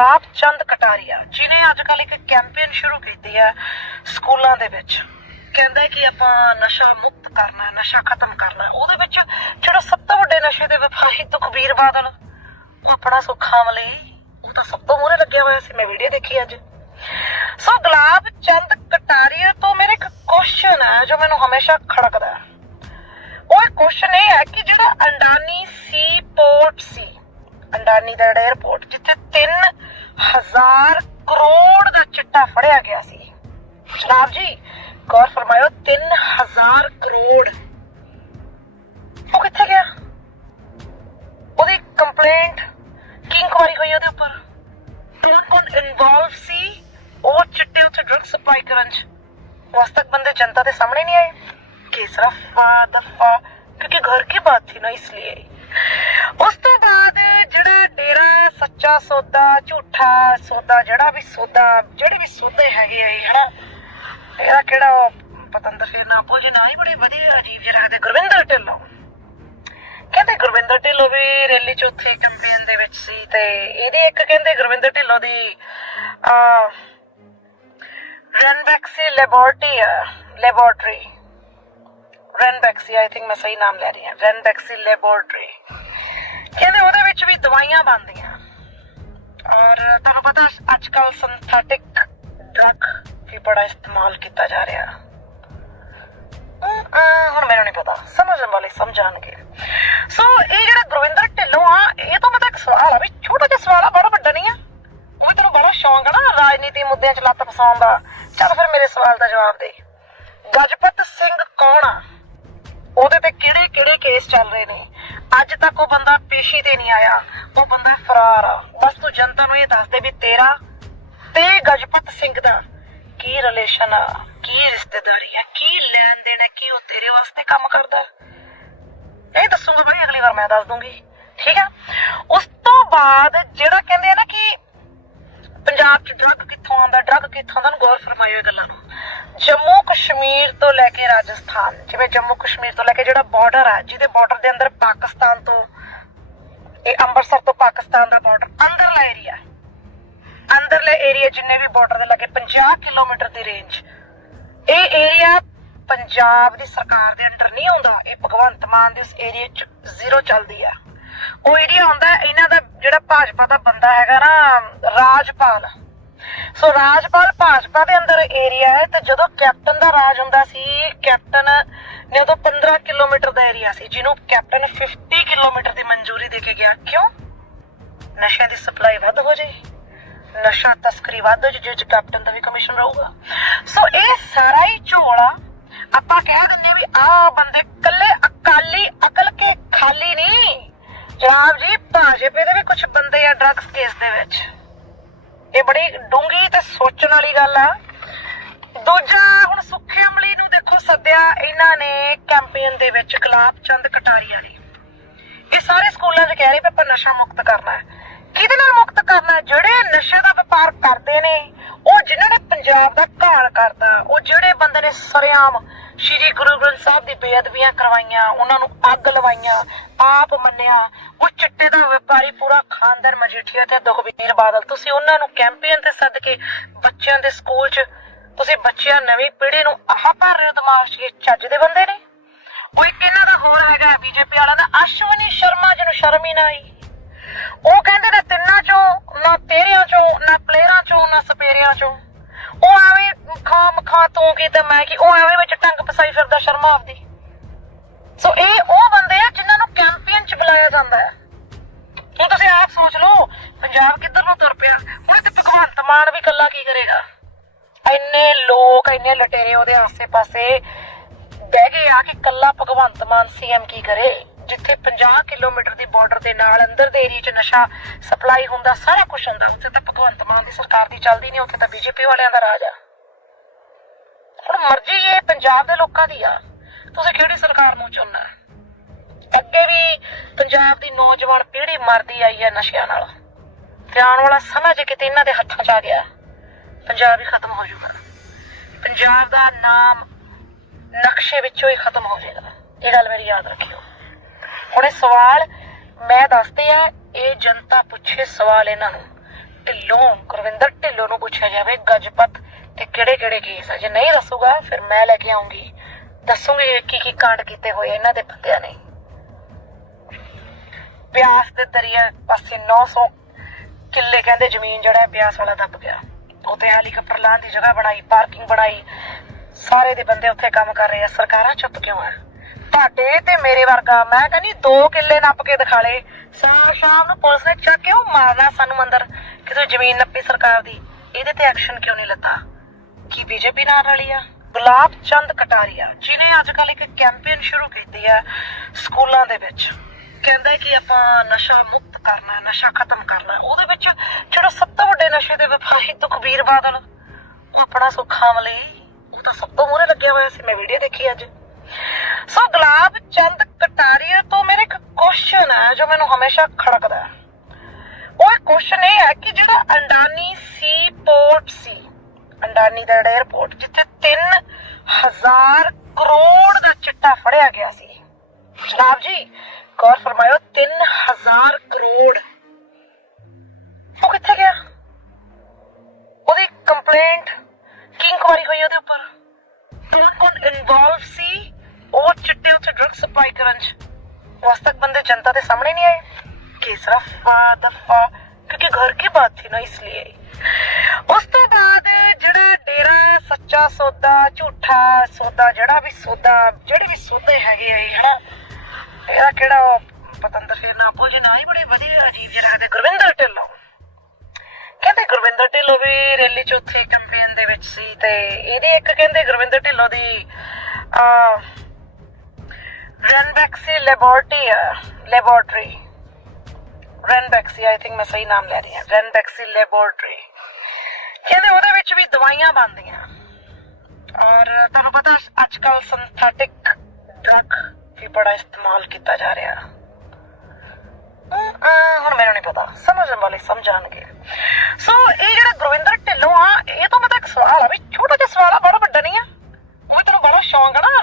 ਗੁਲਾਬ ਚੰਦ ਕਟਾਰੀਆ ਜਿਨੇ ਅੱਜ ਕੱਲ ਇੱਕ ਕੈਂਪੇਨ ਸ਼ੁਰੂ ਕੀਤੀ ਹੈ ਸਕੂਲਾਂ ਦੇ ਵਿੱਚ। ਕਹਿੰਦਾ ਕਿ ਆਪਾਂ ਨਸ਼ਾ ਮੁਕਤ ਕਰਨਾ ਹੈ, ਨਸ਼ਾ ਖਤਮ ਕਰਨਾ ਹੈ। ਉਹਦੇ ਵਿੱਚ ਜਿਹੜਾ ਸਭ ਤੋਂ ਵੱਡੇ ਨਸ਼ੇ ਦੇ ਵਪਾਰੀ ਤੁਖਬੀਰ ਬਾਦਲ ਆਪਣਾ ਸੁੱਖਾਂ ਲਈ, ਉਹ ਤਾਂ ਸਭ ਤੋਂ ਮੂਹਰੇ ਲੱਗਿਆ ਹੋਇਆ ਸੀ। ਮੈਂ ਵੀਡੀਓ ਦੇਖੀ ਅੱਜ। ਸੋ ਗੁਲਾਬ ਚੰਦ ਕਟਾਰੀਆ ਤੋਂ ਮੇਰੇ ਇੱਕ ਕੁਐਸਚਨ ਹੈ, ਜੋ ਮੈਨੂੰ ਹਮੇਸ਼ਾ ਖੜਕਦਾ ਹੈ। ਉਹ ਕੁਐਸਚਨ ਇਹ ਹੈ ਕਿ ਜਿਹੜਾ ਅੰਡਾਨੀ ਸੀ ਪੋਰਟ ਸੀ ਅੰਡਾਨੀਗੜ੍ਹ 에ਅਰਪੋਰਟ ਜਿੱਥੇ 3000 ਕਰੋੜ ਦਾ ਚਿੱਟਾ ਫੜਿਆ ਗਿਆ ਸੀ। ਜਨਾਬ ਜੀ, ਗੌਰ ਫਰਮਾਇਓ 3000 ਕਰੋੜ। ਉਹ ਕਿੱਥੇ ਗਿਆ? ਉਹਦੀ ਕੰਪਲੇਂਟ ਕੀ ਇਨਕੁਆਰੀ ਹੋਈ ਉਹਦੇ ਉੱਪਰ? ਕੌਣ ਕੌਣ ਇਨਵੋਲਵ ਸੀ ਉਹ ਚਿੱਟੇ ਉੱਤੇ ਡਰਗ ਸਪਲਾਈ ਕਰਨ ਚ? ਵਾਸਤਕ ਬੰਦੇ ਜਨਤਾ ਦੇ ਸਾਹਮਣੇ ਨਹੀਂ ਆਏ। ਕੇਸਰਾ ਫਾ ਦਫਾ क्योंकि घर की बात थी ना इसलिए ਉਸ ਤੋਂ ਬਾਅਦ ਜਿਹੜਾ ਡੇਰਾ ਸੱਚਾ ਸੌਦਾ ਝੂਠਾ ਸੌਦਾ ਜਿਹੜਾ ਵੀ ਸੌਦਾ ਜਿਹੜੇ ਵੀ ਸੌਦੇ ਹੈਗੇ ਆ ਇਹ ਹਨਾ ਇਹਦਾ ਕਿਹੜਾ ਉਹ ਪਤੰਦਰ ਫਿਰ ਨਾ ਭੁੱਲ ਜੇ ਨਾ ਹੀ ਬੜੇ ਵਧੀਆ ਅਜੀਬ ਜਿਹਾ ਲੱਗਦੇ ਗੁਰਵਿੰਦਰ ਢਿੱਲੋਂ ਕਹਿੰਦੇ ਗੁਰਵਿੰਦਰ ਢਿੱਲੋਂ ਵੀ ਰੈਲੀ ਚੌਥੀ ਕੈਂਪੇਨ ਦੇ ਵਿੱਚ ਸੀ ਤੇ ਇਹਦੀ ਇੱਕ ਕਹਿੰਦੇ ਗੁਰਵਿੰਦਰ ਢਿੱਲੋਂ ਦੀ ਆ Ranbaxy laboratory laboratory Ranbaxy I think ਮੈਂ ਸਹੀ ਨਾਮ ਲੈ ਰਹੀ ਹਾਂ ਰੈਨਬੈਕਸੀ ਲੈਬੋਰਟਰੀ ਕਹਿੰਦੇ ਉਹਦੇ ਵਿੱਚ ਵੀ ਦਵਾਈਆਂ ਬਣਦੀਆਂ। ਔਰ ਤੁਹਾਨੂੰ ਪਤਾ ਅੱਜ ਕੱਲ ਸਿੰਥੈਟਿਕ ਡਰਗ ਵੀ ਬੜਾ ਇਸਤੇਮਾਲ ਕੀਤਾ ਜਾ ਰਿਹਾ। ਹੁਣ ਮੈਨੂੰ ਨਹੀਂ ਪਤਾ, ਸਮਝਣ ਵਾਲੇ ਸਮਝਾਣਗੇ। ਸੋ ਇਹ ਜਿਹੜਾ ਗੁਰਵਿੰਦਰ ਢਿੱਲੋਂ ਆ, ਇਹ ਤਾਂ ਇੱਕ ਸਵਾਲ ਆ ਵੀ ਛੋਟਾ ਜਿਹਾ ਸਵਾਲ ਆ, ਬੜਾ ਵੱਡਾ ਨਹੀਂ ਆ। ਉਹ ਤੈਨੂੰ ਬੜਾ ਸ਼ੌਂਕ ਆ ਨਾ, ਰਾਜਨੀਤੀ ਮੁੱਦਿਆਂ 'ਚ ਲੱਤ ਫਸਾਉਣ ਦਾ। ਚੱਲ ਫਿਰ ਮੇਰੇ ਸਵਾਲ ਦਾ ਜਵਾਬ ਦੇ। ਗਜਪਤ ਸਿੰਘ ਕੌਣ ਆ? ਉਹਦੇ ਤੇ ਕਿਹੜੇ ਕਿਹੜੇ ਕੇਸ ਚੱਲ ਰਹੇ ਨੇ? ਅੱਜ ਤੱਕ ਉਹ ਬੰਦਾ ਪੇਸ਼ੀ ਤੇ ਨਹੀਂ ਆਇਆ। ਉਹ ਬੰਦਾ ਫਰਾਰ ਆ। ਬਸ ਤੂੰ ਜਨਤਾ ਨੂੰ ਇਹ ਦੱਸ ਦੇ ਵੀ ਤੇਰਾ ਤੇ ਗਜਪਤ ਸਿੰਘ ਦਾ ਕੀ ਰਿਲੇਸ਼ਨ ਆ? ਕੀ ਰਿਸ਼ਤੇਦਾਰੀ ਆ? ਕੀ ਲੈਣ ਦੇਣ ਹੈ ਕੀ ਉਹ ਤੇਰੇ ਵਾਸਤੇ ਕੰਮ ਕਰਦਾ? ਇਹ ਦੱਸੂਗਾ ਬਈ, ਅਗਲੀ ਵਾਰ ਮੈਂ ਦੱਸ ਦੂੰਗੀ। ਠੀਕ ਆ? ਉਸ ਤੋਂ ਬਾਅਦ ਜਿਹੜਾ ਕਹਿੰਦੇ ਆ ਨਾ ਕਿ ਪੰਜਾਬ 'ਚ ਡਰੱਗ ਕਿੱਥੋਂ ਆਉਂਦਾ ਡਰੱਗ ਕਿੱਥੋਂ ਆਉਂਦਾ ਗੌਰ ਫਰਮਾਇਓ ਇਹ ਗੱਲਾਂ ਨੂੰ। ਜੰਮੂ ਕਸ਼ਮੀਰ ਤੋਂ ਲੈ ਕੇ ਰਾਜਸਥਾਨ, ਜਿਵੇਂ ਜੰਮੂ ਕਸ਼ਮੀਰ ਤੋਂ ਲੈ ਕੇ ਜਿਹੜਾ ਬਾਰਡਰ ਆ, ਜਿਹਦੇ ਬਾਰਡਰ ਦੇ ਅੰਦਰ ਪਾਕਿਸਤਾਨ ਤੋਂ, ਇਹ ਅੰਮ੍ਰਿਤਸਰ ਤੋਂ ਪਾਕਿਸਤਾਨ ਦਾ ਬਾਰਡਰ ਅੰਦਰਲਾ ਏਰੀਆ ਅੰਦਰਲੇ ਏਰੀਆ ਜਿੰਨੇ ਵੀ ਬਾਰਡਰ ਦੇ ਲੱਗੇ 50 ਕਿਲੋਮੀਟਰ ਦੀ ਰੇਂਜ ਇਹ ਏਰੀਆ ਪੰਜਾਬ ਦੀ ਸਰਕਾਰ ਦੇ ਅੰਡਰ ਨਹੀਂ ਆਉਂਦਾ, ਇਹ ਭਗਵੰਤ ਮਾਨ ਦੇ ਉਸ ਏਰੀਆ 'ਚ ਜ਼ੀਰੋ ਚੱਲਦੀ ਆ। ਉਹ ਏਰੀਆ ਹੁੰਦਾ ਇਹਨਾਂ ਦਾ ਜਿਹੜਾ ਭਾਜਪਾ ਦਾ ਬੰਦਾ ਹੈਗਾ ਨਾ, ਰਾਜਪਾਲ ਸੋ ਰਾਜਪਾਲ ਭਾਜਪਾ ਦੇ ਅੰਦਰ ਏਰੀਆ ਹੈ ਤੇ ਜਦੋਂ ਕੈਪਟਨ ਦਾ ਰਾਜ ਹੁੰਦਾ ਸੀ, ਕੈਪਟਨ ਨੇ ਉਦੋਂ 15 ਕਿਲੋਮੀਟਰ ਦਾ ਏਰੀਆ ਸੀ, ਜਿਹਨੂੰ ਕੈਪਟਨ 50 ਕਿਲੋਮੀਟਰ ਦੀ ਮਨਜ਼ੂਰੀ ਦੇ ਕੇ ਗਿਆ। ਕਿਉਂ? ਨਸ਼ਿਆਂ ਦੀ ਸਪਲਾਈ ਵੱਧ ਹੋ ਜੇ ਨਸ਼ਾ ਤਸਕਰੀ ਵੱਧ ਹੋ ਜੇ ਜਿਸ ਕੈਪਟਨ ਦਾ ਵੀ ਕਮਿਸ਼ਨ ਰਹੂਗਾ। ਸੋ ਇਹ ਸਾਰਾ ਹੀ ਝੋਲਾ ਆਪਾਂ ਕਹਿ ਦਿੰਨੇ ਵੀ ਆਹ ਬੰਦੇ ਕੱਲੇ ਅਕਾਲੀ, ਅਕਲ ਕੇ ਖਾਲੀ ਨਹੀਂ। ਜਨਾਬ ਜੀ, ਭਾਜਪੇ ਦੇ ਵੀ ਕੁਝ ਬੰਦੇ ਆ ਡਰੱਗਸ ਕੇਸ ਦੇ ਵਿੱਚ। ਇਹ ਬੜੀ ਡੂੰਗੀ ਤੇ ਸੋਚਣ ਵਾਲੀ ਗੱਲ ਆ। ਦੂਜਾ, ਹੁਣ ਸੁੱਖੇ ਅਮਲੀ ਨੂੰ ਦੇਖੋ ਸੱਦਿਆ ਇਹਨਾਂ ਨੇ ਕੈਂਪੇਨ ਦੇ ਵਿੱਚ ਗੁਲਾਬ ਚੰਦ ਕਟਾਰੀਆ ਨੇ। ਇਹ ਸਾਰੇ ਸਕੂਲਾਂ 'ਚ ਕਹਿ ਰਹੇ ਵੀ ਆਪਾਂ ਨਸ਼ਾ ਮੁਕਤ ਕਰਨਾ ਹੈ। ਕਿਹਦੇ ਨਾਲ ਮੁਕਤ ਕਰਨਾ ਜਿਹੜੇ ਨਸ਼ੇ ਦਾ ਵਪਾਰ ਕਰਦੇ ਨੇ ਉਹ ਜਿਨ੍ਹਾਂ ਨੇ ਪੰਜਾਬ ਦਾ ਘਾਣ ਕਰਦਾ ਉਹ ਜਿਹੜੇ ਬੰਦੇ ਨੇ ਸਰਿਆਮ ਸ਼੍ਰੀ ਗੁਰੂ ਗ੍ਰੰਥ ਸਾਹਿਬ ਦੀ ਬੇਅਦਬੀਆਂ ਕਰਵਾਈਆਂ, ਉਹਨਾਂ ਨੂੰ ਅੱਗ ਲਵਾਈਆਂ, ਆਪ ਮੰਨਿਆ ਉਹ ਚਿੱਟੇ ਦਾ ਵਪਾਰੀ ਪੂਰਾ ਖਾਨਦਾਨ ਮਜੀਠੀਆ ਤੇ ਦੁਖਵੀਰ ਬਾਦਲ, ਤੁਸੀਂ ਉਹਨਾਂ ਨੂੰ ਕੈਂਪੇਨ ਤੇ ਸੱਦ ਕੇ ਬੱਚਿਆਂ ਦੇ ਸਕੂਲ 'ਚ, ਤੁਸੀਂ ਬੱਚਿਆਂ ਨਵੀਂ ਪੀੜ੍ਹੀ ਨੂੰ ਆਹ ਭਰ ਰਹੇ ਹੋ ਦਿਮਾਗ 'ਚ ਚੱਜ ਦੇ ਬੰਦੇ ਨੇ? ਉਹ ਇੱਕ ਇਹਨਾਂ ਦਾ ਹੋਰ ਹੈਗਾ ਬੀਜੇਪੀ ਵਾਲਾ ਦਾ, ਅਸ਼ਵਨੀ ਸ਼ਰਮਾ ਜਿਹਨੂੰ ਸ਼ਰਮ ਹੀ ਨਾ ਆਈ। ਉਹ ਕਹਿੰਦੇ ਨੇ ਤਿੰਨਾਂ ਚੋਂ ਨਾ ਤੇਰਿਆਂ ਚੋਂ, ਨਾ ਪਲੇਅਰਾਂ ਚੋਂ, ਨਾ ਸਪੇਰਿਆਂ ਚੋਂ। ਉਹ ਐਵੇਂ ਖਾ ਤੂੰ ਕੀ ਤੇ ਮੈਂ ਕੀ, ਉਹ ਐਵੇਂ ਵਿੱਚ ਟੰਗ ਫਸਾਈ ਫਿਰਦਾ ਸ਼ਰਮਾ ਆਪਦੀ। ਸੋ ਇਹ ਉਹ ਬੰਦੇ ਆ ਜਿਨ੍ਹਾਂ ਨੂੰ ਕੈਂਪੇਨ ਚ ਬੁਲਾਇਆ ਜਾਂਦਾ ਹੈ। ਹੁਣ ਤੁਸੀਂ ਆਪ ਸੋਚ ਲਓ, ਪੰਜਾਬ ਕਿੱਧਰ ਨੂੰ ਤੁਰ ਪਿਆ। ਹੁਣ ਤੇ ਭਗਵੰਤ ਮਾਨ ਵੀ ਕੱਲਾ ਕੀ ਕਰੇਗਾ? ਇੰਨੇ ਲੋਕ, ਇੰਨੇ ਲਟੇਰੇ ਉਹਦੇ ਆਸੇ-ਪਾਸੇ ਬਹਿ ਗਏ ਆ ਕਿ ਕੱਲਾ ਭਗਵੰਤ ਮਾਨ ਸੀਐਮ ਕੀ ਕਰੇ। ਜਿੱਥੇ 50 ਕਿਲੋਮੀਟਰ ਦੀ ਬਾਰਡਰ ਦੇ ਨਾਲ ਅੰਦਰ ਦੇ ਏਰੀਆ 'ਚ ਨਸ਼ਾ ਸਪਲਾਈ ਹੁੰਦਾ, ਸਾਰਾ ਕੁਝ ਹੁੰਦਾ, ਉੱਥੇ ਤਾਂ ਭਗਵੰਤ ਮਾਨ ਦੀ ਸਰਕਾਰ ਦੀ ਚੱਲਦੀ ਨਹੀਂ, ਉੱਥੇ ਤਾਂ ਬੀਜੇਪੀ ਵਾਲਿਆਂ ਦਾ ਰਾਜ ਆ। ਹੁਣ ਮਰਜ਼ੀ ਇਹ ਪੰਜਾਬ ਦੇ ਲੋਕਾਂ ਦੀ ਆ। ਤੁਸੀਂ ਕਿਹੜੀ ਸਰਕਾਰ ਨੂੰ ਚੁਣਨਾ? ਅੱਗੇ ਵੀ ਪੰਜਾਬ ਦੀ ਨੌਜਵਾਨ ਪੀੜ੍ਹੀ ਮਰਦੀ ਆਈ ਹੈ ਨਸ਼ਿਆਂ ਨਾਲ। ਤੇ ਆਉਣ ਵਾਲਾ ਸਮਾਂ ਜੇ ਕਿਤੇ ਇਹਨਾਂ ਦੇ ਹੱਥਾਂ 'ਚ ਆ ਗਿਆ, ਪੰਜਾਬ ਹੀ ਖਤਮ ਹੋ ਜਾਊਗਾ। ਪੰਜਾਬ ਦਾ ਨਾਮ ਨਕਸ਼ੇ ਵਿੱਚੋਂ ਹੀ ਖਤਮ ਹੋ ਜਾਏਗਾ। ਇਹ ਗੱਲ ਮੇਰੀ ਯਾਦ ਰੱਖਿਓ। ਹੁਣ ਇਹ ਸਵਾਲ ਮੈਂ ਦੱਸਦੇ ਆ, ਇਹ ਜਨਤਾ ਪੁੱਛੇ ਸਵਾਲ ਇਹਨਾਂ ਨੂੰ। ਢਿੱਲੋਂ, ਗੁਰਵਿੰਦਰ ਢਿੱਲੋਂ ਨੂੰ ਪੁੱਛਿਆ ਜਾਵੇ ਗਜਪਤ ਤੇ ਕਿਹੜੇ ਕਿਹੜੇ ਕੇਸ ਆ। ਜੇ ਨਹੀਂ ਦੱਸੂਗਾ, ਫਿਰ ਮੈਂ ਲੈ ਕੇ ਆਉਂਗੀ। ਦੱਸੂਗੀ ਕੀ ਕੀ ਕਾਂਡ ਕੀਤੇ ਹੋਏ ਇਹਨਾਂ ਦੇ ਬੰਦਿਆਂ ਨੇ। ਬਿਆਸ ਦੇ ਦਰਿਆ ਪਾਸੇ 900 ਕਿੱਲੇ ਕਹਿੰਦੇ ਜ਼ਮੀਨ ਜਿਹੜਾ ਬਿਆਸ ਵਾਲਾ ਦੱਬ ਗਿਆ। ਉੱਥੇ ਹੈਲੀਕਾਪਟਰ ਲਾਉਣ ਦੀ ਜਗ੍ਹਾ ਬਣਾਈ, ਪਾਰਕਿੰਗ ਬਣਾਈ। ਸਾਰੇ ਦੇ ਬੰਦੇ ਉੱਥੇ ਕੰਮ ਕਰ ਰਹੇ ਆ। ਸਰਕਾਰਾਂ ਚੁੱਪ ਕਿਉਂ ਆ? ਤੁਹਾਡੇ ਤੇ ਮੇਰੇ ਵਰਗਾ, ਮੈਂ ਕਹਿੰਦੀ ਦੋ ਕਿੱਲੇ ਨੱਪ ਕੇ ਦਿਖਾ ਲੇ ਸ਼ਾ- ਸ਼ਾਮ ਨੂੰ ਪੁਲਿਸ ਨੇ ਚੱਕ ਕਿਉਂ ਮਾਰਨਾ ਸਾਨੂੰ ਅੰਦਰ ਕਿਸੇ ਜ਼ਮੀਨ ਨੱਪੀ ਸਰਕਾਰ ਦੀ। ਇਹਦੇ ਤੇ ਐਕਸ਼ਨ ਕਿਉਂ ਨਹੀਂ ਲੱਤਾ? ਕੀ ਬੀਜੇਪੀ ਨਾਲ ਰਲੀ ਆ? ਗੁਲਾਬ ਚੰਦ ਕਟਾਰੀਆ ਜਿਨੇ ਅੱਜ ਕੱਲ ਇੱਕ ਕੈਂਪੇਨ ਸ਼ੁਰੂ ਕੀਤੀ ਹੈ ਸਕੂਲਾਂ ਦੇ ਵਿੱਚ। ਕਹਿੰਦਾ ਕਿ ਆਪਾਂ ਨਸ਼ਾ ਮੁਕਤ ਕਰਨਾ ਹੈ ਨਸ਼ਾ ਖਤਮ ਕਰਨਾ। ਹੈ ਉਹਦੇ ਵਿੱਚ ਜਿਹੜਾ ਸਭ ਤੋਂ ਵੱਡੇ ਨਸ਼ੇ ਦੇ ਵਪਾਰੀ ਤੁਕਬੀਰ ਬਾਦਲ, ਉਹ ਆਪਣਾ ਸੁੱਖਾਂ ਲਈ, ਉਹ ਤਾਂ ਸਭ ਤੋਂ ਮੂਹਰੇ ਲੱਗਿਆ ਹੋਇਆ ਸੀ। ਮੈਂ ਵੀਡੀਓ ਦੇਖੀ ਅੱਜ। ਸੋ ਗੁਲਾਬ ਚੰਦ ਕਟਾਰੀਆ ਤੋਂ ਮੇਰੇ ਇੱਕ ਕੁਐਸਚਨ ਹੈ ਜੋ ਮੈਨੂੰ ਹਮੇਸ਼ਾ ਖੜਕਦਾ ਹੈ। ਉਹ ਕੁਐਸਚਨ ਇਹ ਹੈ ਕਿ ਜਿਹੜਾ ਅੰਡਾਨੀ ਸੀ ਪੋਰਟ ਸੀ, ਅੰਡਾਨੀ ਦਾ ਜਿਹੜਾ 에어ਪੋਰਟ ਜਿੱਥੇ 3000 ਕਰੋੜ ਦਾ ਚਿੱਟਾ ਫੜਿਆ ਗਿਆ ਸੀ। ਜਨਾਬ ਜੀ, ਗੌਰ ਫਰਮਾਇਓ 3000 ਕਰੋੜ जनता के सामने नहीं आए तीसरा दफा क्योंकि घर की बात थी ना इसलिए ਉਸ ਤੋਂ ਬਾਅਦ ਜਿਹੜਾ ਡੇਰਾ ਸੱਚਾ ਸੌਦਾ ਝੂਠਾ ਸੌਦਾ ਜਿਹੜਾ ਵੀ ਸੌਦਾ ਜਿਹੜੇ ਵੀ ਸੌਦੇ ਹੈਗੇ ਆ ਇਹ ਹਨਾ ਇਹਦਾ ਕਿਹੜਾ ਉਹ ਪਤੰਦਰ ਫੇਰ ਨਾ ਭੁੱਲ ਜੇ ਨਾ ਹੀ ਬੜੇ ਵਧੀਆ ਅਜੀਬ ਜਿਹਾ ਲੱਗਦਾ ਗੁਰਵਿੰਦਰ ਢਿੱਲੋਂ ਕਹਿੰਦੇ ਗੁਰਵਿੰਦਰ ਢਿੱਲੋਂ ਵੀ ਰੈਲੀ ਚੌਥੀ ਕੈਂਪੇਨ ਦੇ ਵਿੱਚ ਸੀ ਤੇ ਇਹਦੀ ਇੱਕ ਕਹਿੰਦੇ ਗੁਰਵਿੰਦਰ ਢਿੱਲੋਂ ਦੀ ਆ Ranbaxy laboratory laboratory Ranbaxy I think ਮੈਂ ਸਹੀ ਨਾਮ ਲੈ ਰਹੀ ਹਾਂ रेनबैक्सी ਲੈਬੋਰਟਰੀ ਕਹਿੰਦੇ ਉਹਦੇ ਵਿੱਚ ਵੀ ਦਵਾਈਆਂ ਬਣਦੀਆਂ ਔਰ ਤੁਹਾਨੂੰ ਪਤਾ ਅੱਜ ਕੱਲ ਸਿੰਥੈਟਿਕ ਡਰਗ ਵੀ ਬੜਾ ਇਸਤੇਮਾਲ ਕੀਤਾ ਜਾ ਰਿਹਾ ਹੁਣ ਮੈਨੂੰ ਨਹੀਂ ਪਤਾ ਸਮਝਣ ਵਾਲੇ ਸਮਝਾਣਗੇ ਸੋ ਇਹ ਜਿਹੜਾ ਗੁਰਵਿੰਦਰ ਢਿੱਲੋਂ ਆ ਇਹ ਤਾਂ ਮਤਲਬ ਇੱਕ ਸਵਾਲ ਆ ਵੀ ਛੋਟਾ ਜਿਹਾ ਸਵਾਲ ਆ ਬੜਾ ਵੱਡਾ ਨਹੀਂ ਆ ਮੈਂ ਤੈਨੂੰ ਬੜਾ ਸ਼ੌਂਕ ਆ ਨਾ